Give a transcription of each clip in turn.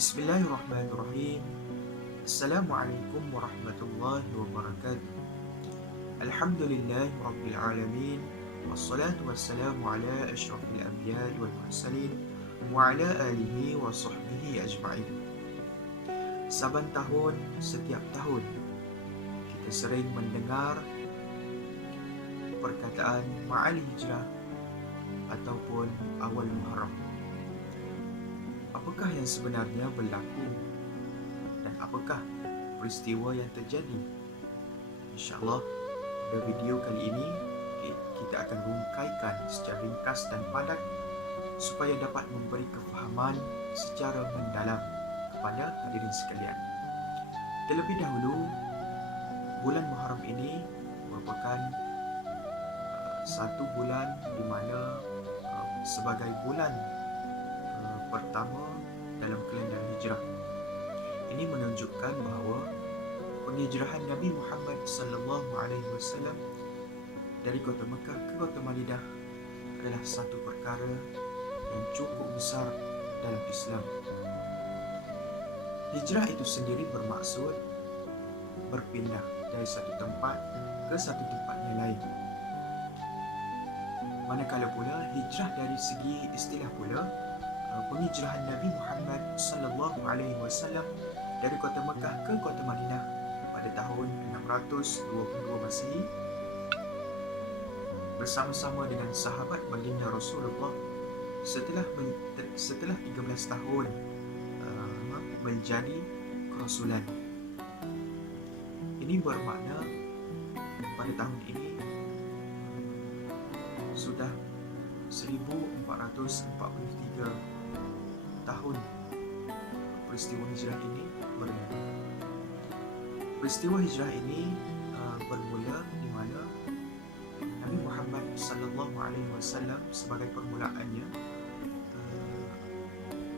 Bismillahirrahmanirrahim. Assalamualaikum warahmatullahi wabarakatuh. Alhamdulillahi rabbil alamin. Wassalatu wassalamu ala asyrafil anbiya'i wal mursalin wa ala alihi wa sahbihi ajma'in. Saban tahun, setiap tahun kita sering mendengar perkataan ma'al hijrah ataupun awal Muharram. Apakah yang sebenarnya berlaku dan apakah peristiwa yang terjadi? InsyaAllah pada video kali ini kita akan rungkaikan secara ringkas dan padat supaya dapat memberi kefahaman secara mendalam kepada hadirin sekalian. Terlebih dahulu, bulan Muharram ini merupakan satu bulan di mana sebagai bulan pertama dalam kalender hijrah. Ini menunjukkan bahawa penghijrahan Nabi Muhammad sallallahu alaihi wasallam dari kota Mekah ke kota Madinah adalah satu perkara yang cukup besar dalam Islam. Hijrah itu sendiri bermaksud berpindah dari satu tempat ke satu tempat yang lain. Manakala pula hijrah dari segi istilah pula, penghijrahan Nabi Muhammad sallallahu alaihi wasallam dari kota Mekah ke kota Madinah pada tahun 622 Masehi bersama-sama dengan sahabat baginda Rasulullah setelah 13 tahun menjadi kerasulan. Ini bermakna pada tahun ini sudah 1443 tahun peristiwa hijrah ini berlaku. Peristiwa hijrah ini bermula di mana Nabi Muhammad sallallahu alaihi wasallam sebagai permulaannya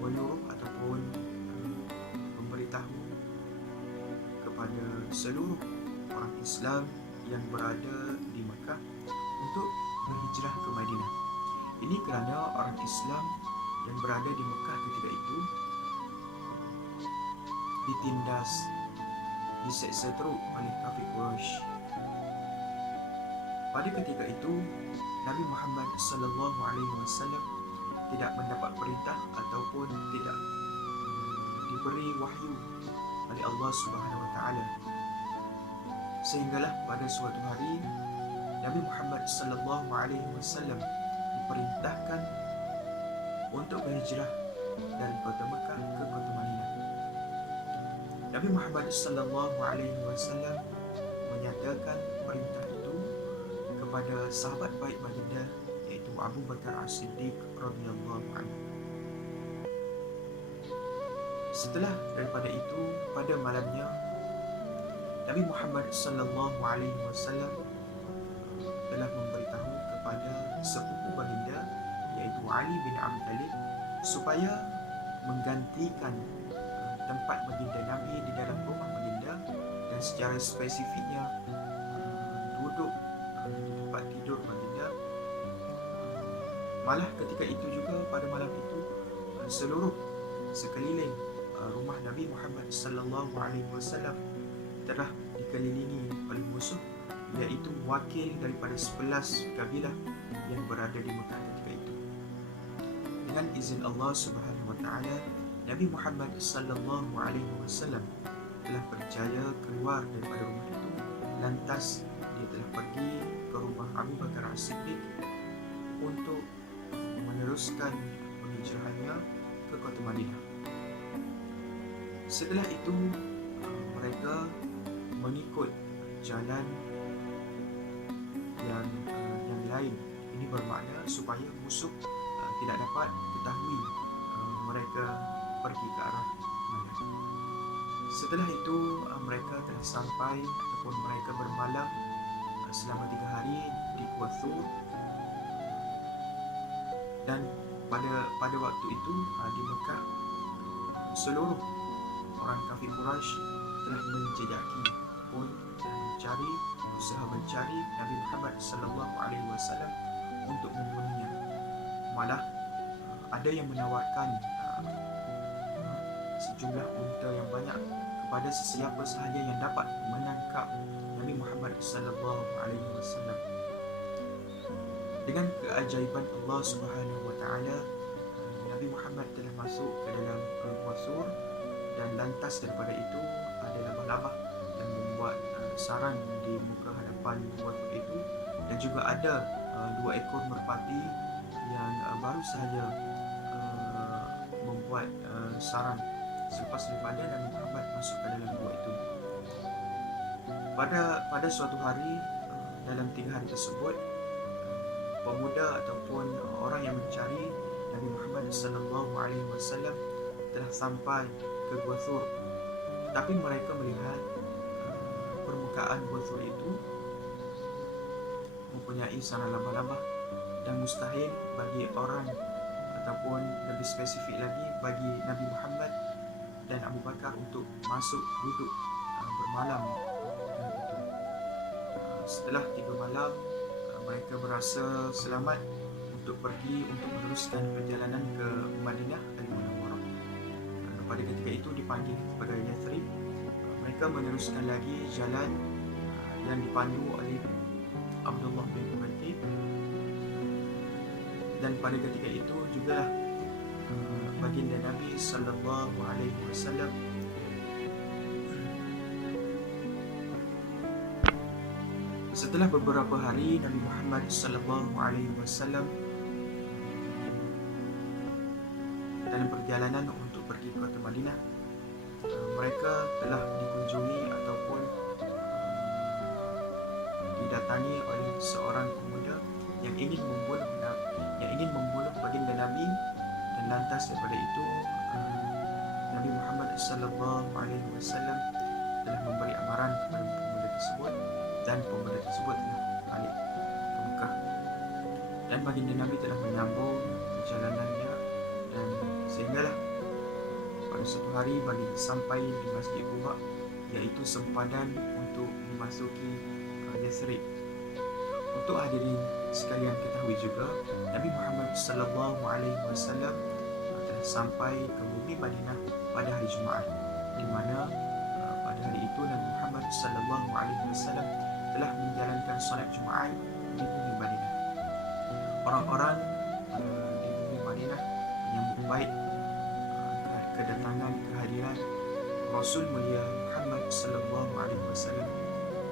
menyuruh ataupun memberitahu kepada seluruh orang Islam yang berada di Mekah untuk berhijrah ke Madinah. Ini kerana orang Islam yang berada di Mekah ketika itu ditindas, diseksa teruk oleh kafir Quraisy. Pada ketika itu Nabi Muhammad sallallahu alaihi wasallam tidak mendapat perintah ataupun tidak diberi wahyu oleh Allah Subhanahu wa taala. Sehinggalah pada suatu hari Nabi Muhammad sallallahu alaihi wasallam diperintahkan untuk berhijrah dari kota Mekah ke kota Madinah. Nabi Muhammad sallallahu alaihi wasallam menyatakan perintah itu kepada sahabat baik baginda iaitu Abu Bakar As-Siddiq radhiyallahu anhu. Setelah daripada itu, pada malamnya Nabi Muhammad sallallahu alaihi wasallam telah memberitahu kepada sepupu baginda iaitu Ali bin Abi Thalib supaya menggantikan tempat baginda Nabi di dalam rumah baginda dan secara spesifiknya duduk di tempat tidur baginda. Malah ketika itu juga pada malam itu seluruh sekeliling rumah Nabi Muhammad sallallahu alaihi wasallam telah dikelilingi oleh musuh, iaitu wakil daripada 11 kabilah yang berada di Mekah ketika itu. Dengan izin Allah Subhanahu wa taala, Nabi Muhammad sallallahu alaihi wasallam telah berjaya keluar daripada rumah itu. Lantas dia telah pergi ke rumah Abu Bakar As-Siddiq untuk meneruskan penghijrahannya ke kota Madinah. Setelah itu mereka mengikut jalan yang lain. Ini bermakna supaya musuh tidak dapat ketahui mereka pergi ke arah mana. Setelah itu mereka telah sampai ataupun mereka bermalam selama 3 hari di Gua Thur. Dan pada waktu itu di Mekah seluruh orang kafir Quraisy telah menjejaki pun telah mencari Nabi Muhammad sallallahu alaihi wasallam untuk membunuhnya. Malah ada yang menawarkan sejumlah unta yang banyak kepada sesiapa sahaja yang dapat menangkap Nabi Muhammad sallallahu alaihi wasallam. Dengan keajaiban Allah Subhanahu wa taala, Nabi Muhammad telah masuk ke dalam Gua Sur, dan lantas daripada itu ada labah-labah yang membuat sarang di muka hadapan Gua Sur itu, dan juga ada 2 ekor merpati yang baru sahaja membuat sarang selepas daripada Nabi Muhammad masuk ke dalam gua itu. Pada suatu hari, dalam 3 hari tersebut, pemuda ataupun orang yang mencari Nabi Muhammad sallallahu alaihi wasallam telah sampai ke Gua Sur. Tetapi mereka melihat permukaan Gua Sur itu mempunyai sarang labah-labah, dan mustahil bagi orang, ataupun lebih spesifik lagi bagi Nabi Muhammad dan Abu Bakar untuk masuk duduk bermalam itu. Setelah 3 malam, mereka berasa selamat untuk pergi untuk meneruskan perjalanan ke Madinah Al-Munawwarah. Pada ketika itu dipanggil sebagai Yathrib. Mereka meneruskan lagi jalan dan dipandu oleh Abdullah bin Ubayd. Dan pada ketika itu jugalah baginda Nabi sallallahu alaihi wasallam setelah beberapa hari Nabi Muhammad sallallahu alaihi wasallam dalam perjalanan untuk pergi ke kota Madinah, mereka telah dikunjungi ataupun didatangi oleh seorang pemuda yang ingin membunuh baginda Nabi, dan lantas daripada itu Nabi Muhammad sallallahu alaihi wasallam telah memberi amaran kepada pemuda tersebut, dan pemuda tersebut telah balik ke Mekah, dan baginda Nabi telah menyambung perjalanannya, dan sehinggalah pada suatu hari baginda sampai di Masjid Quba, iaitu sempadan untuk memasuki Yathrib. Untuk hadirin sekalian ketahui juga, Nabi Muhammad sallallahu alaihi wasallam telah sampai ke bumi Madinah pada hari Jumaat, di mana pada hari itu Nabi Muhammad sallallahu alaihi wasallam telah menjalankan solat Jumaat di bumi Madinah. Orang-orang di bumi Madinah menyambut baik kedatangan kehadiran Rasul mulia Muhammad sallallahu alaihi wasallam.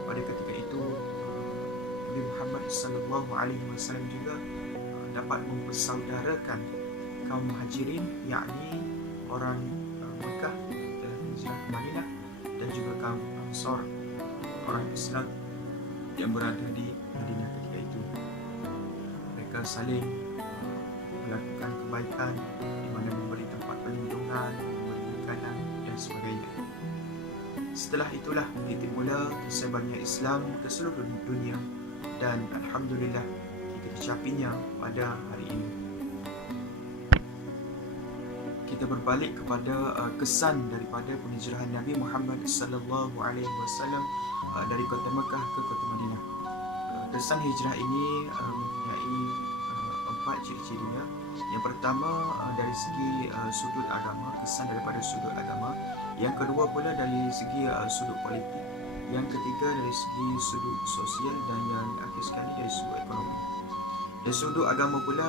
Pada ketika itu Nabi Muhammad sallallahu alaihi wasallam juga dapat mempersaudarakan kaum Muhajirin, yakni orang Mekah telah hijrah ke Madinah, dan juga kaum Ansar, orang Islam yang berada di Madinah ketika itu. Mereka saling melakukan kebaikan, di mana memberi tempat perlindungan, memberi makanan dan sebagainya. Setelah itulah titik mula tersebarnya Islam ke seluruh dunia, dan alhamdulillah kita dicapinya pada hari ini. Kita berbalik kepada kesan daripada penghijrahan Nabi Muhammad sallallahu alaihi wasallam dari kota Mekah ke kota Madinah. Kesan hijrah ini mempunyai 4 ciri-cirinya. Yang pertama, dari segi sudut agama, kesan daripada sudut agama. Yang kedua pula dari segi sudut politik. Yang ketiga dari segi sudut sosial, dan yang akhir sekali dari sudut ekonomi. Dari sudut agama pula,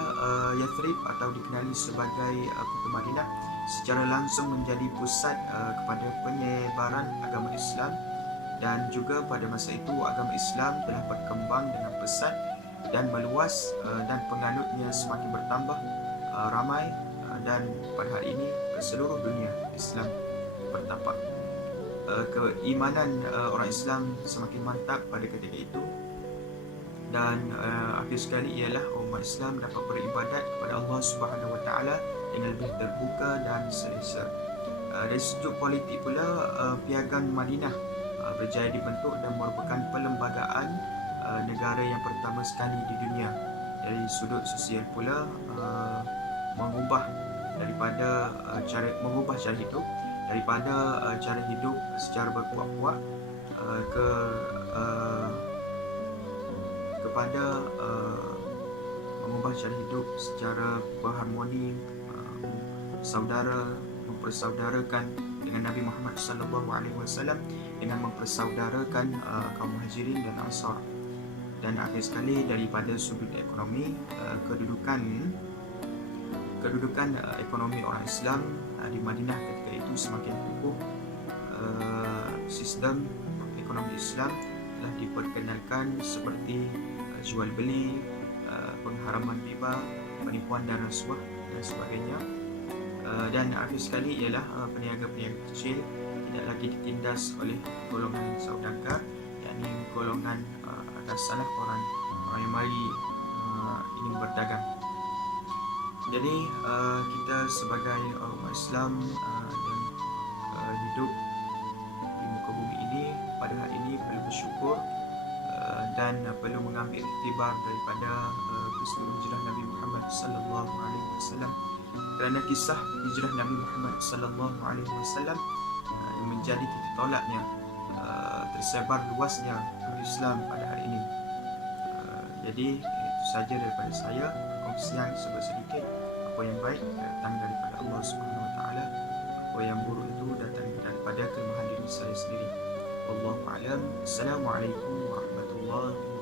Yathrib atau dikenali sebagai kota Madinah secara langsung menjadi pusat kepada penyebaran agama Islam, dan juga pada masa itu agama Islam telah berkembang dengan pesat dan meluas, dan penganutnya semakin bertambah ramai, dan pada hari ini ke seluruh dunia Islam bertapak. Keimanan orang Islam semakin mantap pada ketika itu, dan akhir sekali ialah umat Islam dapat beribadat kepada Allah Subhanahu Wa Taala dengan lebih terbuka dan selesa. Dari sudut politik pula, Piagam Madinah berjaya dibentuk dan merupakan perlembagaan negara yang pertama sekali di dunia. Dari sudut sosial pula, mengubah cara hidup daripada cara hidup secara berkuak-kuak kepada mengubah cara hidup secara berharmoni, saudara, mempersaudarakan dengan Nabi Muhammad SAW dengan mempersaudarakan kaum Muhajirin dan Ansar. Dan akhir sekali, daripada sudut ekonomi, kedudukan ekonomi orang Islam di Madinah ketika itu semakin kukuh. Sistem ekonomi Islam telah diperkenalkan seperti jual beli, pengharaman riba, penipuan dan rasuah dan sebagainya. Dan akhir sekali ialah peniaga-peniaga kecil tidak lagi ditindas oleh golongan saudagar, yakni golongan atas salah orang yang mari ingin berdagang. Jadi kita sebagai umat Islam yang hidup di muka bumi ini pada hari ini perlu bersyukur dan perlu mengambil iktibar daripada peristiwa hijrah Nabi Muhammad sallallahu alaihi wasallam, kerana kisah hijrah Nabi Muhammad sallallahu alaihi wasallam yang menjadi titik tolaknya tersebar luasnya Islam pada hari ini. Jadi itu saja daripada saya, kongsian sedikit. Apa yang baik datang daripada Allah Subhanahu Wa Taala, apa yang buruk itu datang daripada kelemahan diri saya sendiri. Wallahu a'lam. Assalamualaikum warahmatullahi wabarakatuh.